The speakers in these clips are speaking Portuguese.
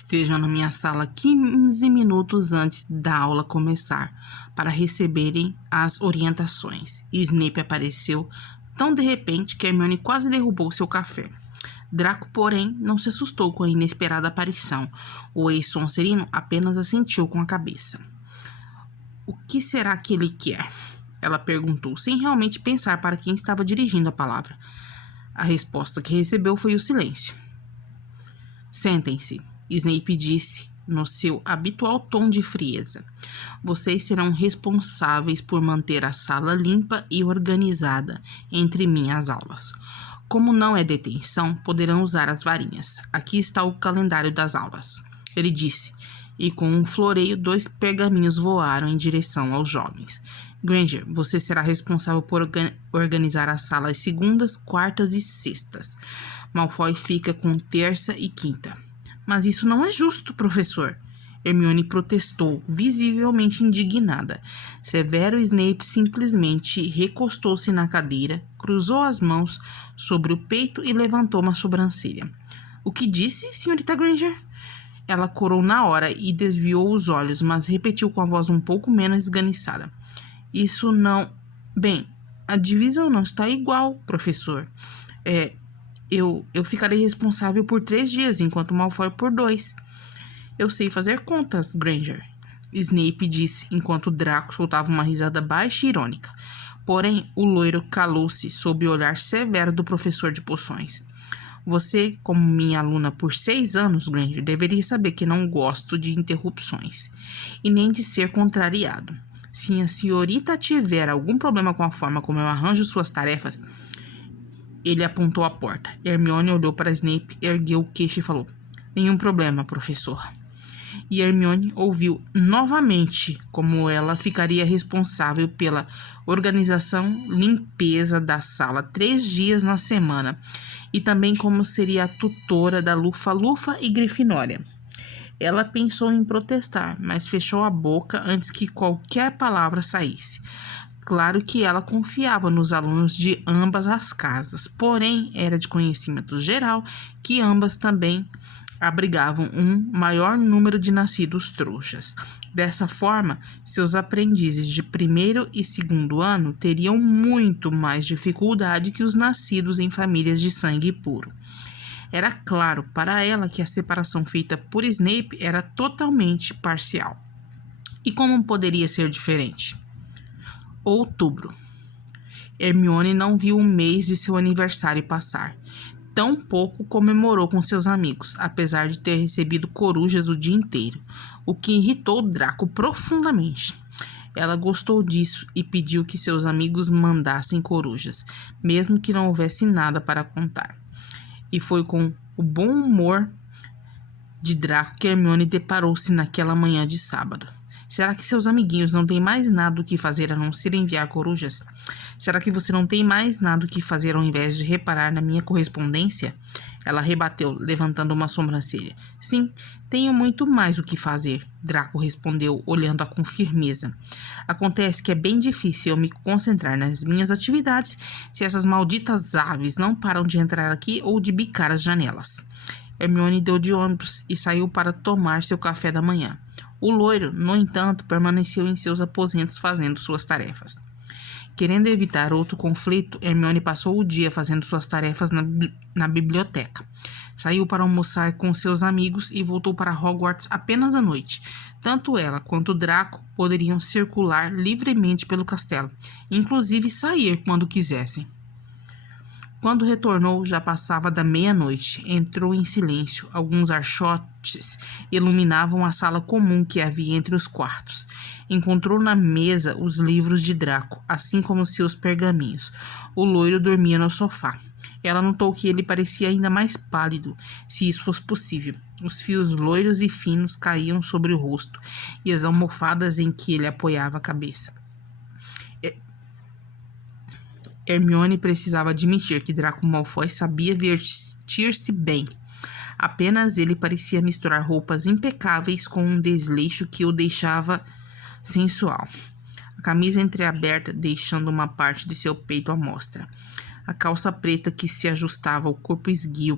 Estejam na minha sala 15 minutos antes da aula começar, para receberem as orientações. E Snape apareceu tão de repente que Hermione quase derrubou seu café. Draco, porém, não se assustou com a inesperada aparição. O ex-Sonserino apenas assentiu com a cabeça. "O que será que ele quer?" ela perguntou, sem realmente pensar para quem estava dirigindo a palavra. A resposta que recebeu foi o silêncio. "Sentem-se", Snape disse no seu habitual tom de frieza. "Vocês serão responsáveis por manter a sala limpa e organizada entre minhas aulas. Como não é detenção, poderão usar as varinhas. Aqui está o calendário das aulas", ele disse, e com um floreio 2 pergaminhos voaram em direção aos jovens. "Granger, você será responsável por organizar a sala às segundas, quartas e sextas. Malfoy fica com terça e quinta." "Mas isso não é justo, professor!" Hermione protestou, visivelmente indignada. Severo Snape simplesmente recostou-se na cadeira, cruzou as mãos sobre o peito e levantou uma sobrancelha. "O que disse, senhorita Granger?" Ela corou na hora e desviou os olhos, mas repetiu com a voz um pouco menos esganiçada. "Isso não... Bem, a divisão não está igual, professor. Eu ficarei responsável por 3 dias, enquanto Malfoy por 2. "Eu sei fazer contas, Granger", Snape disse, enquanto Draco soltava uma risada baixa e irônica. Porém, o loiro calou-se sob o olhar severo do professor de poções. "Você, como minha aluna por 6 anos, Granger, deveria saber que não gosto de interrupções, e nem de ser contrariado. Se a senhorita tiver algum problema com a forma como eu arranjo suas tarefas..." Ele apontou a porta. Hermione olhou para Snape, ergueu o queixo e falou: "Nenhum problema, professor." E Hermione ouviu novamente como ela ficaria responsável pela organização, limpeza da sala 3 dias na semana, e também como seria a tutora da Lufa-Lufa e Grifinória. Ela pensou em protestar, mas fechou a boca antes que qualquer palavra saísse. Claro que ela confiava nos alunos de ambas as casas, porém era de conhecimento geral que ambas também abrigavam um maior número de nascidos trouxas. Dessa forma, seus aprendizes de 1º e 2º ano teriam muito mais dificuldade que os nascidos em famílias de sangue puro. Era claro para ela que a separação feita por Snape era totalmente parcial. E como poderia ser diferente? Outubro. Hermione não viu o mês de seu aniversário passar. Tampouco comemorou com seus amigos, apesar de ter recebido corujas o dia inteiro, o que irritou Draco profundamente. Ela gostou disso e pediu que seus amigos mandassem corujas, mesmo que não houvesse nada para contar. E foi com o bom humor de Draco que Hermione deparou-se naquela manhã de sábado. Será que seus amiguinhos não têm mais nada o que fazer a não ser enviar corujas? Será que você não tem mais nada o que fazer ao invés de reparar na minha correspondência? Ela rebateu, levantando uma sobrancelha. "Sim, tenho muito mais o que fazer", Draco respondeu, olhando-a com firmeza. "Acontece que é bem difícil eu me concentrar nas minhas atividades se essas malditas aves não param de entrar aqui ou de bicar as janelas." Hermione deu de ombros e saiu para tomar seu café da manhã. O loiro, no entanto, permaneceu em seus aposentos fazendo suas tarefas. Querendo evitar outro conflito, Hermione passou o dia fazendo suas tarefas na biblioteca. Saiu para almoçar com seus amigos e voltou para Hogwarts apenas à noite. Tanto ela quanto Draco poderiam circular livremente pelo castelo, inclusive sair quando quisessem. Quando retornou, já passava da meia-noite. Entrou em silêncio. Alguns archotes iluminavam a sala comum que havia entre os quartos. Encontrou na mesa os livros de Draco, assim como seus pergaminhos. O loiro dormia no sofá. Ela notou que ele parecia ainda mais pálido, se isso fosse possível. Os fios loiros e finos caíam sobre o rosto e as almofadas em que ele apoiava a cabeça. Hermione precisava admitir que Draco Malfoy sabia vestir-se bem. Apenas ele parecia misturar roupas impecáveis com um desleixo que o deixava sensual. A camisa entreaberta, deixando uma parte de seu peito à mostra. A calça preta que se ajustava ao corpo esguio.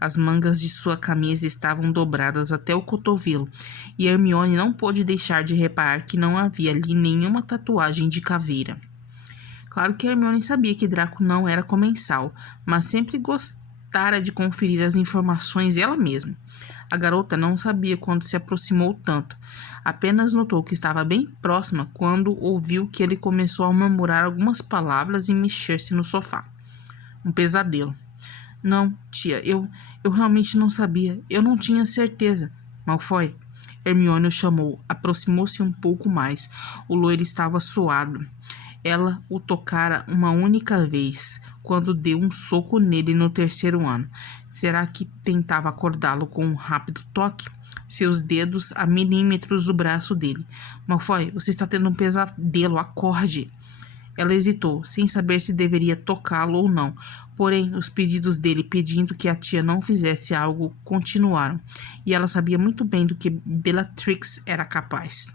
As mangas de sua camisa estavam dobradas até o cotovelo, e Hermione não pôde deixar de reparar que não havia ali nenhuma tatuagem de caveira. Claro que Hermione sabia que Draco não era comensal, mas sempre gostara de conferir as informações ela mesma. A garota não sabia quando se aproximou tanto. Apenas notou que estava bem próxima quando ouviu que ele começou a murmurar algumas palavras e mexer-se no sofá. Um pesadelo. Não, tia, eu realmente não sabia. Eu não tinha certeza. Malfoy. Hermione o chamou. Aproximou-se um pouco mais. O loiro estava suado. Ela o tocara uma única vez, quando deu um soco nele no 3º ano. Será que tentava acordá-lo com um rápido toque? Seus dedos a milímetros do braço dele. Malfoy, você está tendo um pesadelo. Acorde. Ela hesitou, sem saber se deveria tocá-lo ou não. Porém, os pedidos dele pedindo que a tia não fizesse algo continuaram, e ela sabia muito bem do que Bellatrix era capaz.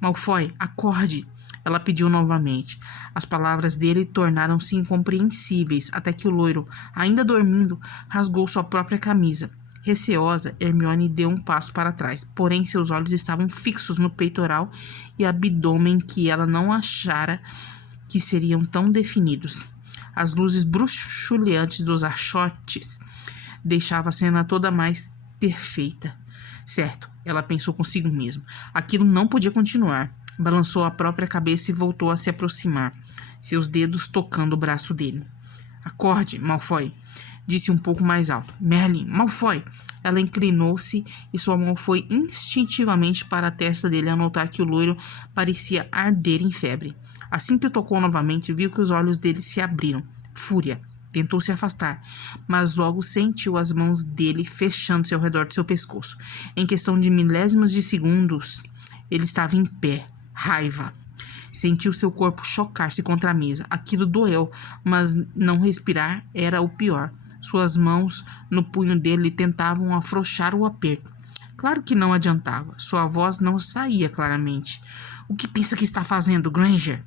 Malfoy, acorde! Ela pediu novamente. As palavras dele tornaram-se incompreensíveis, até que o loiro, ainda dormindo, rasgou sua própria camisa. Receosa, Hermione deu um passo para trás, porém seus olhos estavam fixos no peitoral e abdômen que ela não achara que seriam tão definidos. As luzes bruxuleantes dos achotes deixavam a cena toda mais perfeita. Certo, ela pensou consigo mesma. Aquilo não podia continuar. Balançou a própria cabeça e voltou a se aproximar, seus dedos tocando o braço dele. Acorde, Malfoy, disse um pouco mais alto. Merlin, Malfoy! Ela inclinou-se e sua mão foi instintivamente para a testa dele ao notar que o loiro parecia arder em febre. Assim que o tocou novamente, viu que os olhos dele se abriram. Fúria. Tentou se afastar, mas logo sentiu as mãos dele fechando-se ao redor de seu pescoço. Em questão de milésimos de segundos, ele estava em pé. Raiva. Sentiu seu corpo chocar-se contra a mesa. Aquilo doeu, mas não respirar era o pior. Suas mãos no punho dele tentavam afrouxar o aperto. Claro que não adiantava. Sua voz não saía claramente. O que pensa que está fazendo, Granger?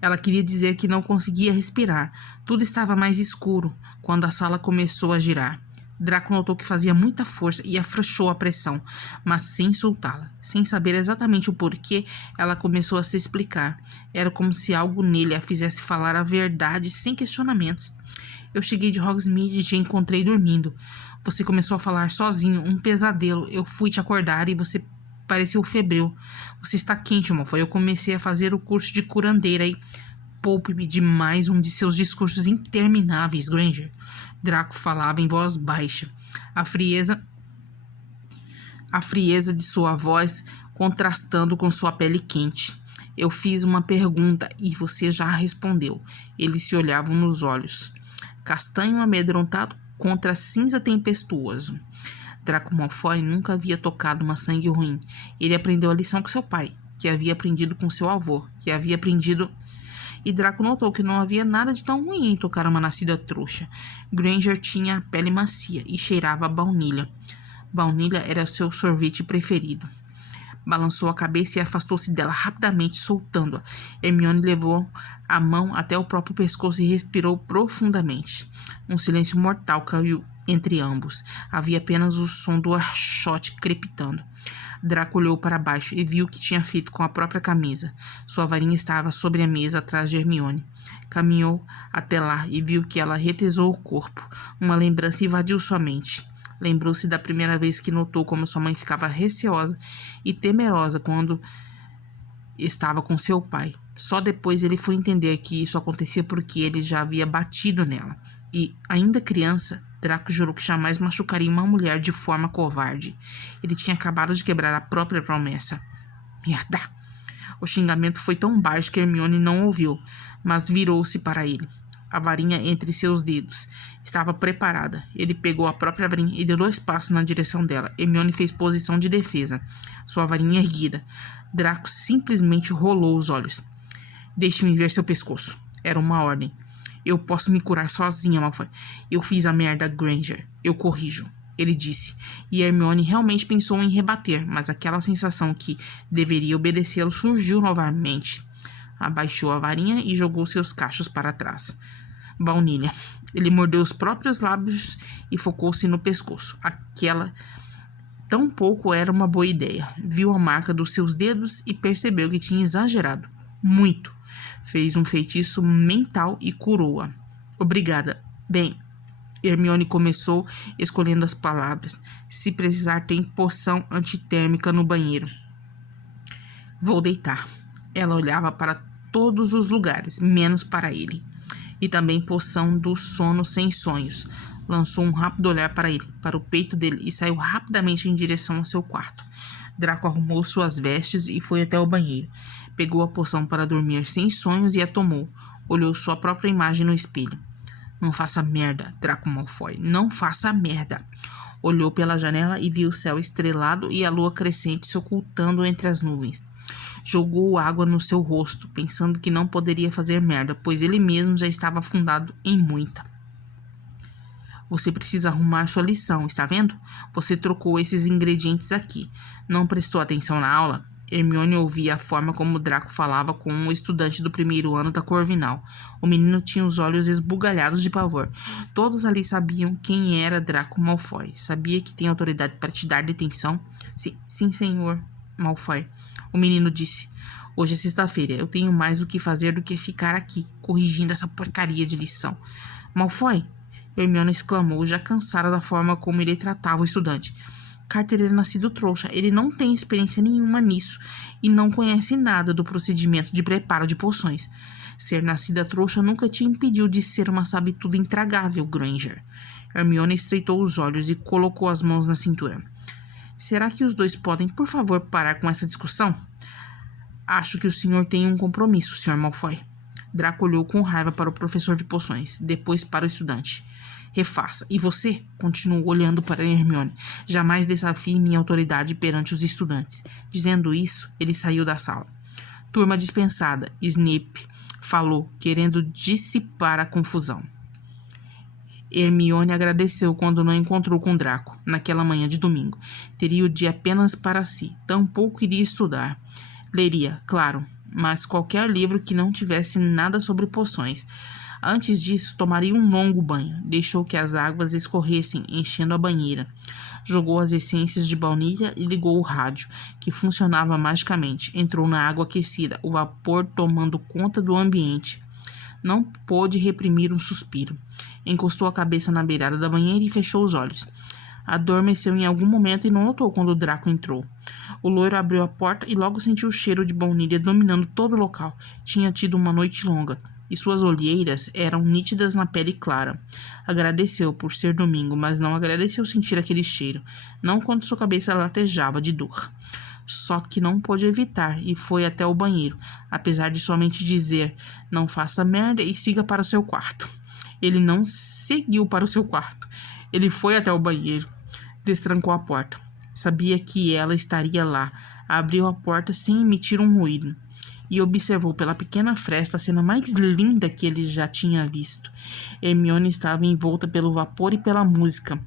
Ela queria dizer que não conseguia respirar. Tudo estava mais escuro quando a sala começou a girar. Draco notou que fazia muita força e afrouxou a pressão, mas sem soltá-la. Sem saber exatamente o porquê, ela começou a se explicar. Era como se algo nele a fizesse falar a verdade sem questionamentos. Eu cheguei de Hogsmeade e te encontrei dormindo. Você começou a falar sozinho, um pesadelo. Eu fui te acordar e você pareceu febril. Você está quente, Malfoy. Eu comecei a fazer o curso de curandeira e... Poupe-me de mais um de seus discursos intermináveis, Granger. Draco falava em voz baixa. A frieza de sua voz contrastando com sua pele quente. Eu fiz uma pergunta e você já respondeu. Eles se olhavam nos olhos. Castanho amedrontado contra cinza tempestuoso. Draco Malfoy nunca havia tocado uma sangue ruim. Ele aprendeu a lição com seu pai, que havia aprendido com seu avô, que havia aprendido... E Draco notou que não havia nada de tão ruim em tocar uma nascida trouxa. Granger tinha a pele macia e cheirava a baunilha. Baunilha era seu sorvete preferido. Balançou a cabeça e afastou-se dela rapidamente, soltando-a. Hermione levou a mão até o próprio pescoço e respirou profundamente. Um silêncio mortal caiu entre ambos. Havia apenas o som do achote crepitando. Draco olhou para baixo e viu o que tinha feito com a própria camisa. Sua varinha estava sobre a mesa atrás de Hermione. Caminhou até lá e viu que ela retesou o corpo. Uma lembrança invadiu sua mente. Lembrou-se da primeira vez que notou como sua mãe ficava receosa e temerosa quando estava com seu pai. Só depois ele foi entender que isso acontecia porque ele já havia batido nela. E, ainda criança, Draco jurou que jamais machucaria uma mulher de forma covarde. Ele tinha acabado de quebrar a própria promessa. Merda! O xingamento foi tão baixo que Hermione não ouviu, mas virou-se para ele. A varinha entre seus dedos. Estava preparada. Ele pegou a própria varinha e deu 2 passos na direção dela. Hermione fez posição de defesa, sua varinha erguida. Draco simplesmente rolou os olhos. Deixe-me ver seu pescoço. Era uma ordem. Eu posso me curar sozinha, Malfoy. Eu fiz a merda, Granger. Eu corrijo, ele disse. E Hermione realmente pensou em rebater, mas aquela sensação que deveria obedecê-lo surgiu novamente. Abaixou a varinha e jogou seus cachos para trás. baunilha. Ele mordeu os próprios lábios e focou-se no pescoço. Aquela tampouco era uma boa ideia. Viu a marca dos seus dedos e percebeu que tinha exagerado. Muito. Fez um feitiço mental e curou-a. Obrigada. Bem, Hermione começou escolhendo as palavras. Se precisar, tem poção antitérmica no banheiro. Vou deitar. Ela olhava para todos os lugares, menos para ele. E também poção do sono sem sonhos. Lançou um rápido olhar para ele, para o peito dele, e saiu rapidamente em direção ao seu quarto. Draco arrumou suas vestes e foi até o banheiro. Pegou a poção para dormir sem sonhos e a tomou. Olhou sua própria imagem no espelho. Não faça merda, Draco Malfoy. Não faça merda. Olhou pela janela e viu o céu estrelado e a lua crescente se ocultando entre as nuvens. Jogou água no seu rosto, pensando que não poderia fazer merda, pois ele mesmo já estava afundado em muita. Você precisa arrumar sua lição, está vendo? Você trocou esses ingredientes aqui. Não prestou atenção na aula? Hermione ouvia a forma como Draco falava com um estudante do primeiro ano da Corvinal. O menino tinha os olhos esbugalhados de pavor. Todos ali sabiam quem era Draco Malfoy. Sabia que tem autoridade para te dar detenção? Sim, senhor Malfoy. O menino disse. Hoje é sexta-feira. Eu tenho mais o que fazer do que ficar aqui, corrigindo essa porcaria de lição. Malfoy? Hermione exclamou, já cansada da forma como ele tratava o estudante. Carter é nascido trouxa. Ele não tem experiência nenhuma nisso e não conhece nada do procedimento de preparo de poções. Ser nascida trouxa nunca te impediu de ser uma sabe-tudo intragável, Granger. Hermione estreitou os olhos e colocou as mãos na cintura. Será que os dois podem, por favor, parar com essa discussão? Acho que o senhor tem um compromisso, Sr. Malfoy. Draco olhou com raiva para o professor de poções, depois para o estudante. Refaça. E você? Continuou olhando para Hermione. Jamais desafie minha autoridade perante os estudantes. Dizendo isso, ele saiu da sala. Turma dispensada. Snape falou, querendo dissipar a confusão. Hermione agradeceu quando não encontrou com Draco, naquela manhã de domingo. Teria o dia apenas para si. Tampouco iria estudar. Leria, claro, mas qualquer livro que não tivesse nada sobre poções. Antes disso, tomaria um longo banho. Deixou que as águas escorressem, enchendo a banheira. Jogou as essências de baunilha e ligou o rádio, que funcionava magicamente. Entrou na água aquecida, o vapor tomando conta do ambiente. Não pôde reprimir um suspiro. Encostou a cabeça na beirada da banheira e fechou os olhos. Adormeceu em algum momento e não notou quando o Draco entrou. O loiro abriu a porta e logo sentiu o cheiro de baunilha dominando todo o local. Tinha tido uma noite longa e suas olheiras eram nítidas na pele clara. Agradeceu por ser domingo, mas não agradeceu sentir aquele cheiro, não quando sua cabeça latejava de dor. Só que não pôde evitar e foi até o banheiro, apesar de somente dizer, não faça merda e siga para o seu quarto. Ele não seguiu para o seu quarto. Ele foi até o banheiro, destrancou a porta. Sabia que ela estaria lá. Abriu a porta sem emitir um ruído e observou pela pequena fresta a cena mais linda que ele já tinha visto. Hermione estava envolta pelo vapor e pela música.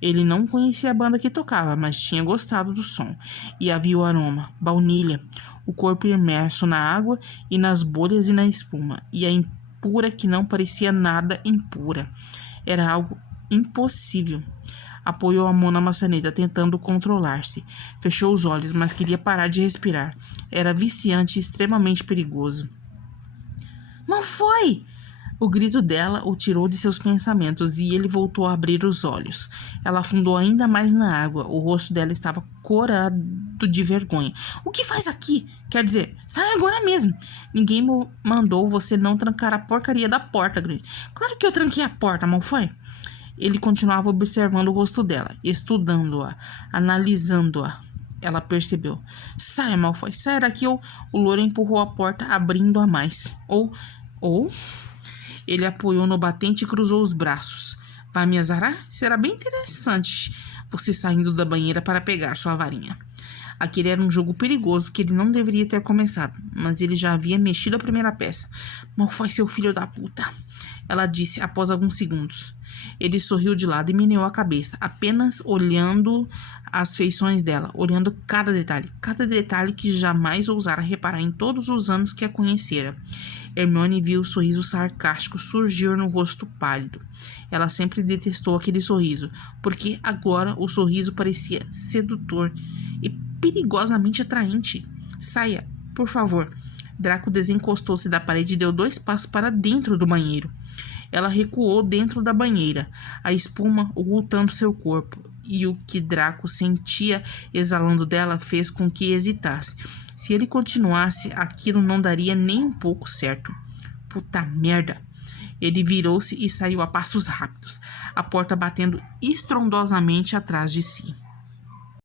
Ele não conhecia a banda que tocava, mas tinha gostado do som. E havia o aroma, baunilha, o corpo imerso na água e nas bolhas e na espuma, e a impura que não parecia nada impura. Era algo impossível. Apoiou a mão na maçaneta, tentando controlar-se. Fechou os olhos, mas queria parar de respirar. Era viciante e extremamente perigoso. Não foi! O grito dela o tirou de seus pensamentos e ele voltou a abrir os olhos. Ela afundou ainda mais na água. O rosto dela estava corado de vergonha. O que faz aqui? Quer dizer, sai agora mesmo. Ninguém mandou você não trancar a porcaria da porta, Granger. Claro que eu tranquei a porta, Malfoy. Ele continuava observando o rosto dela, estudando-a, analisando-a. Ela percebeu. Sai, Malfoy, sai daqui ou... O loiro empurrou a porta, abrindo-a mais. Ou... Ele apoiou no batente e cruzou os braços. Vai me azarar? Será bem interessante você saindo da banheira para pegar sua varinha. Aquele era um jogo perigoso que ele não deveria ter começado, mas ele já havia mexido a primeira peça. Malfoy, seu filho da puta, ela disse após alguns segundos. Ele sorriu de lado e meneou a cabeça, apenas olhando as feições dela, olhando cada detalhe que jamais ousara reparar em todos os anos que a conhecera. Hermione viu o sorriso sarcástico surgir no rosto pálido. Ela sempre detestou aquele sorriso, porque agora o sorriso parecia sedutor e perigosamente atraente. Saia, por favor. Draco desencostou-se da parede e deu 2 passos para dentro do banheiro. Ela recuou dentro da banheira, a espuma ocultando seu corpo, e o que Draco sentia exalando dela fez com que hesitasse. Se ele continuasse, aquilo não daria nem um pouco certo. Puta merda! Ele virou-se e saiu a passos rápidos, a porta batendo estrondosamente atrás de si.